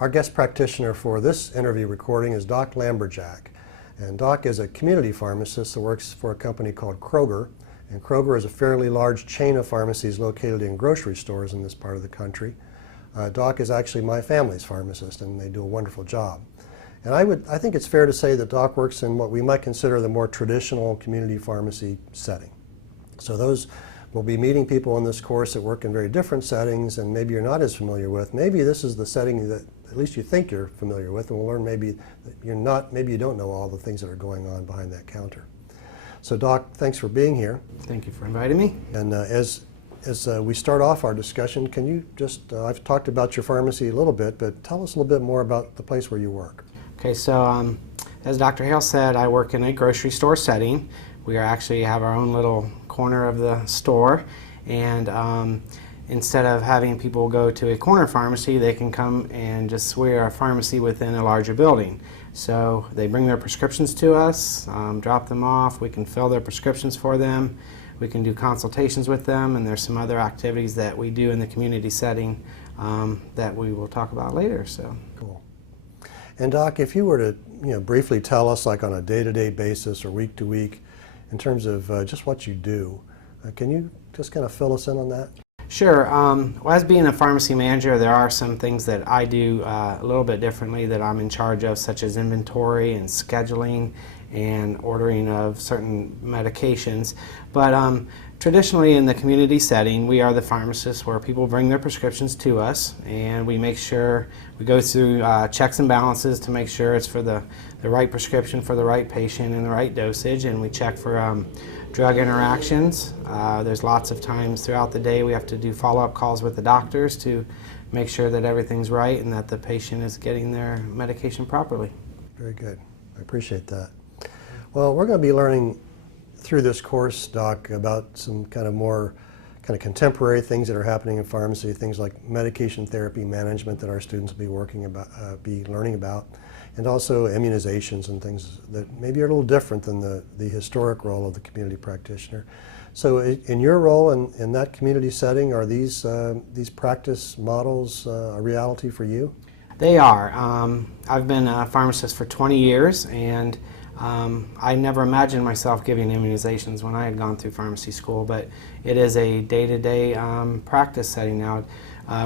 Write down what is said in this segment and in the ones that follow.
Our guest practitioner for this interview recording is Doc Lamberjack. And Doc is a community pharmacist that works for a company called Kroger. And Kroger is a fairly large chain of pharmacies located in grocery stores in this part of the country. Doc is actually my family's pharmacist, and they do a wonderful job. And I think it's fair to say that Doc works in what we might consider the more traditional community pharmacy setting. So those will be meeting people in this course that work in very different settings, and maybe you're not as familiar with. Maybe this is the setting that at least you think you're familiar with, and we'll learn maybe that you're not, maybe you don't know all the things that are going on behind that counter. So Doc, thanks for being here. Thank you for inviting me. And as we start off our discussion, can you just, I've talked about your pharmacy a little bit, but tell us a little bit more about the place where you work. Okay, so as Dr. Hale said, I work in a grocery store setting. We actually have our own little corner of the store, and instead of having people go to a corner pharmacy, they can come and just we're a pharmacy within a larger building. So they bring their prescriptions to us, drop them off, we can fill their prescriptions for them, we can do consultations with them, and there's some other activities that we do in the community setting that we will talk about later. So cool. And Doc, if you were to briefly tell us, like on a day-to-day basis or week-to-week, in terms of just what you do, can you just kind of fill us in on that? Sure. Well, as being a pharmacy manager, there are some things that I do a little bit differently that I'm in charge of, such as inventory and scheduling and ordering of certain medications. But traditionally in the community setting, we are the pharmacists where people bring their prescriptions to us, and we make sure we go through checks and balances to make sure it's for the right prescription for the right patient and the right dosage, and we check for drug interactions. There's lots of times throughout the day we have to do follow-up calls with the doctors to make sure that everything's right and that the patient is getting their medication properly. Very good. I appreciate that. Well, we're going to be learning through this course, Doc, about some kind of more contemporary things that are happening in pharmacy, things like medication therapy management that our students will be learning about, and also immunizations and things that maybe are a little different than the historic role of the community practitioner. So in your role in that community setting, are these practice models a reality for you? They are. I've been a pharmacist for 20 years, and I never imagined myself giving immunizations when I had gone through pharmacy school, but it is a day-to-day practice setting now.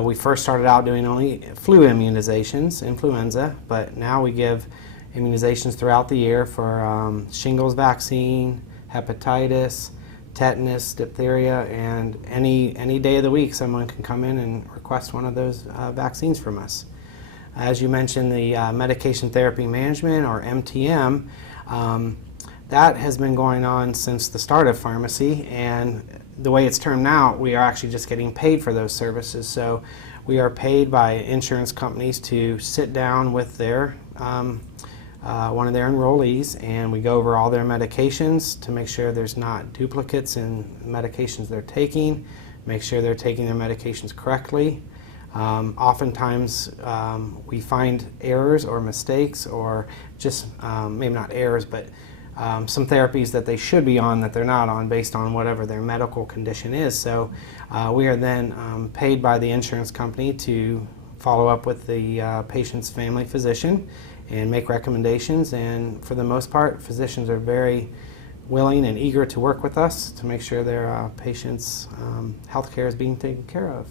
We first started out doing only flu immunizations, influenza, but now we give immunizations throughout the year for shingles vaccine, hepatitis, tetanus, diphtheria, and any day of the week someone can come in and request one of those vaccines from us. As you mentioned, the medication therapy management, or MTM, that has been going on since the start of pharmacy, and the way it's termed now, we are actually just getting paid for those services. So we are paid by insurance companies to sit down with their one of their enrollees, and we go over all their medications to make sure there's not duplicates in medications they're taking, make sure they're taking their medications correctly. Oftentimes we find errors or mistakes, or just maybe not errors, but some therapies that they should be on that they're not on based on whatever their medical condition is. So we are then paid by the insurance company to follow up with the patient's family physician and make recommendations, and for the most part physicians are very willing and eager to work with us to make sure their patients' health care is being taken care of.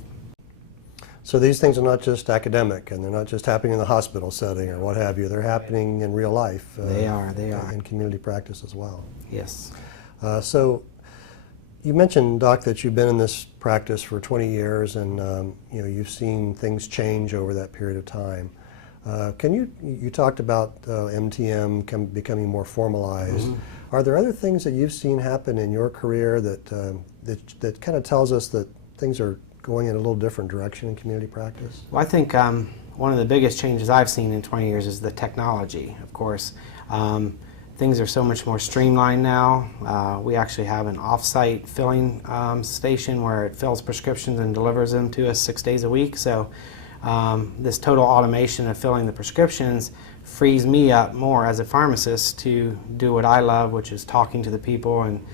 So these things are not just academic, and they're not just happening in the hospital setting or what have you. They're happening in real life. They are. In community practice as well. Yes. So you mentioned, Doc, that you've been in this practice for 20 years, and you've seen things change over that period of time. You talked about MTM becoming more formalized. Mm-hmm. Are there other things that you've seen happen in your career that kind of tells us that things are going in a little different direction in community practice? Well, I think one of the biggest changes I've seen in 20 years is the technology, of course. Things are so much more streamlined now. We actually have an off-site filling station where it fills prescriptions and delivers them to us 6 days a week. So this total automation of filling the prescriptions frees me up more as a pharmacist to do what I love, which is talking to the people and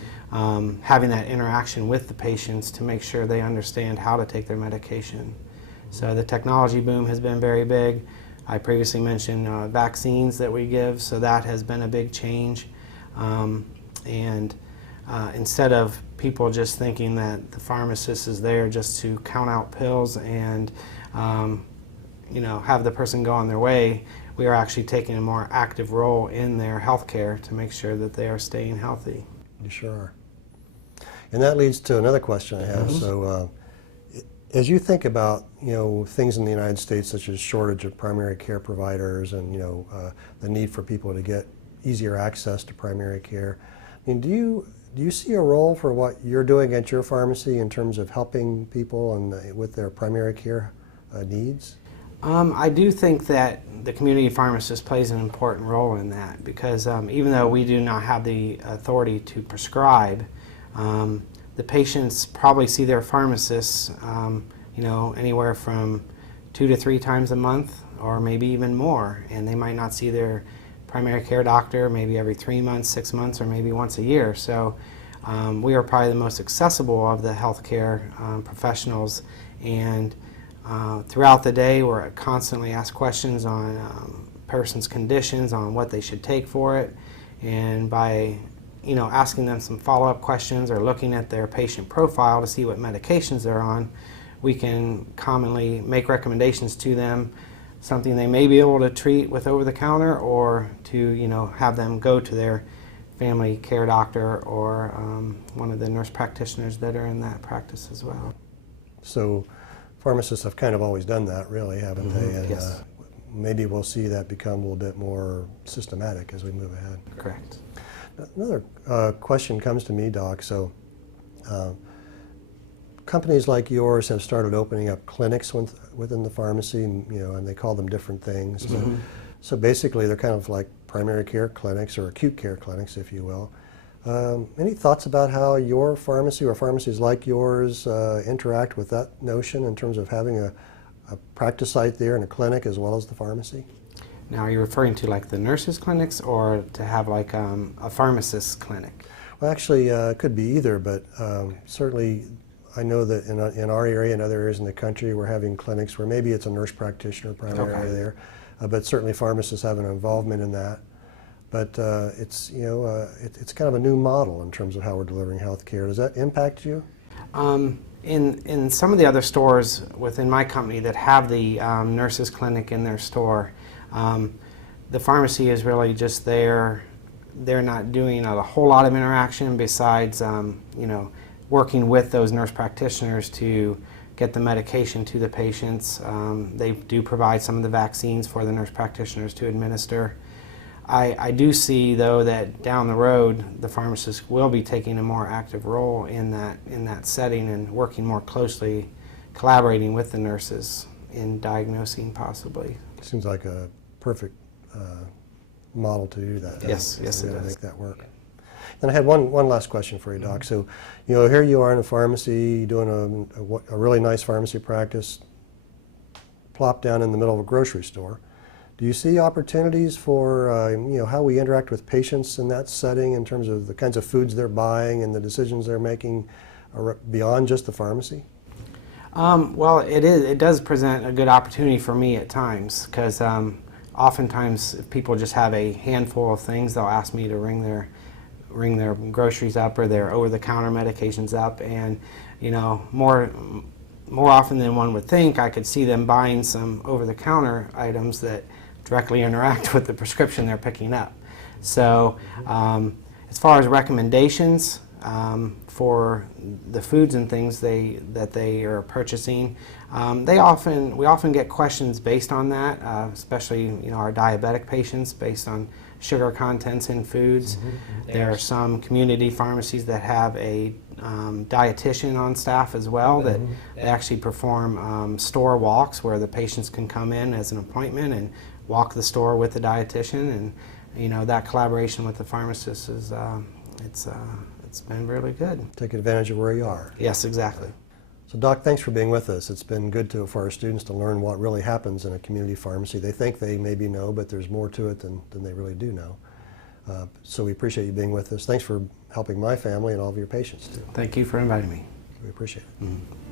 having that interaction with the patients to make sure they understand how to take their medication. So the technology boom has been very big. I previously mentioned vaccines that we give, so that has been a big change. And instead of people just thinking that the pharmacist is there just to count out pills and have the person go on their way, we are actually taking a more active role in their health care to make sure that they are staying healthy. You sure are. And that leads to another question I have. So as you think about things in the United States such as shortage of primary care providers and the need for people to get easier access to primary care, I mean, do you see a role for what you're doing at your pharmacy in terms of helping people and with their primary care needs? I do think that the community pharmacist plays an important role in that because even though we do not have the authority to prescribe, the patients probably see their pharmacists anywhere from 2 to 3 times a month or maybe even more, and they might not see their primary care doctor maybe every 3 months, 6 months, or maybe once a year. So we are probably the most accessible of the healthcare professionals, and throughout the day we're constantly asked questions on person's conditions, on what they should take for it, and by asking them some follow-up questions or looking at their patient profile to see what medications they're on, we can commonly make recommendations to them, something they may be able to treat with over-the-counter, or to have them go to their family care doctor or one of the nurse practitioners that are in that practice as well. So pharmacists have kind of always done that, really, haven't they? And, yes. Maybe we'll see that become a little bit more systematic as we move ahead. Correct. Another question comes to me, Doc. So companies like yours have started opening up clinics within the pharmacy, and they call them different things. Mm-hmm. So basically they're kind of like primary care clinics or acute care clinics, if you will. Any thoughts about how your pharmacy or pharmacies like yours interact with that notion in terms of having a practice site there and a clinic as well as the pharmacy? Now, are you referring to like the nurses' clinics or to have like a pharmacist's clinic? Well, actually, it could be either, but certainly I know that in our area and other areas in the country, we're having clinics where maybe it's a nurse practitioner primarily there, but certainly pharmacists have an involvement in that. But it's kind of a new model in terms of how we're delivering health care. Does that impact you? In some of the other stores within my company that have the nurses' clinic in their store, the pharmacy is really just there. They're not doing a whole lot of interaction besides, working with those nurse practitioners to get the medication to the patients. They do provide some of the vaccines for the nurse practitioners to administer. I do see, though, that down the road the pharmacist will be taking a more active role in that setting and working more closely, collaborating with the nurses in diagnosing possibly. Seems like a perfect model to do that. Yes, yes, it does. does. Make that work. And I had one last question for you, Doc. So, here you are in a pharmacy doing a really nice pharmacy practice, plop down in the middle of a grocery store. Do you see opportunities for how we interact with patients in that setting in terms of the kinds of foods they're buying and the decisions they're making beyond just the pharmacy? Well, it does present a good opportunity for me at times because oftentimes if people just have a handful of things, they'll ask me to ring their groceries up or their over-the-counter medications up, and more often than one would think, I could see them buying some over-the-counter items that directly interact with the prescription they're picking up. So as far as recommendations for the foods and things that they are purchasing, we often get questions based on that, especially our diabetic patients, based on sugar contents in foods. Mm-hmm. There are some community pharmacies that have a dietitian on staff as well that they actually perform store walks where the patients can come in as an appointment and walk the store with the dietitian, and that collaboration with the pharmacist is it's been really good. Take advantage of where you are. Yes, exactly. So Doc, thanks for being with us. It's been good for our students to learn what really happens in a community pharmacy. They think they maybe know, but there's more to it than they really do know. So we appreciate you being with us. Thanks for helping my family and all of your patients too. Thank you for inviting me. We appreciate it. Mm-hmm.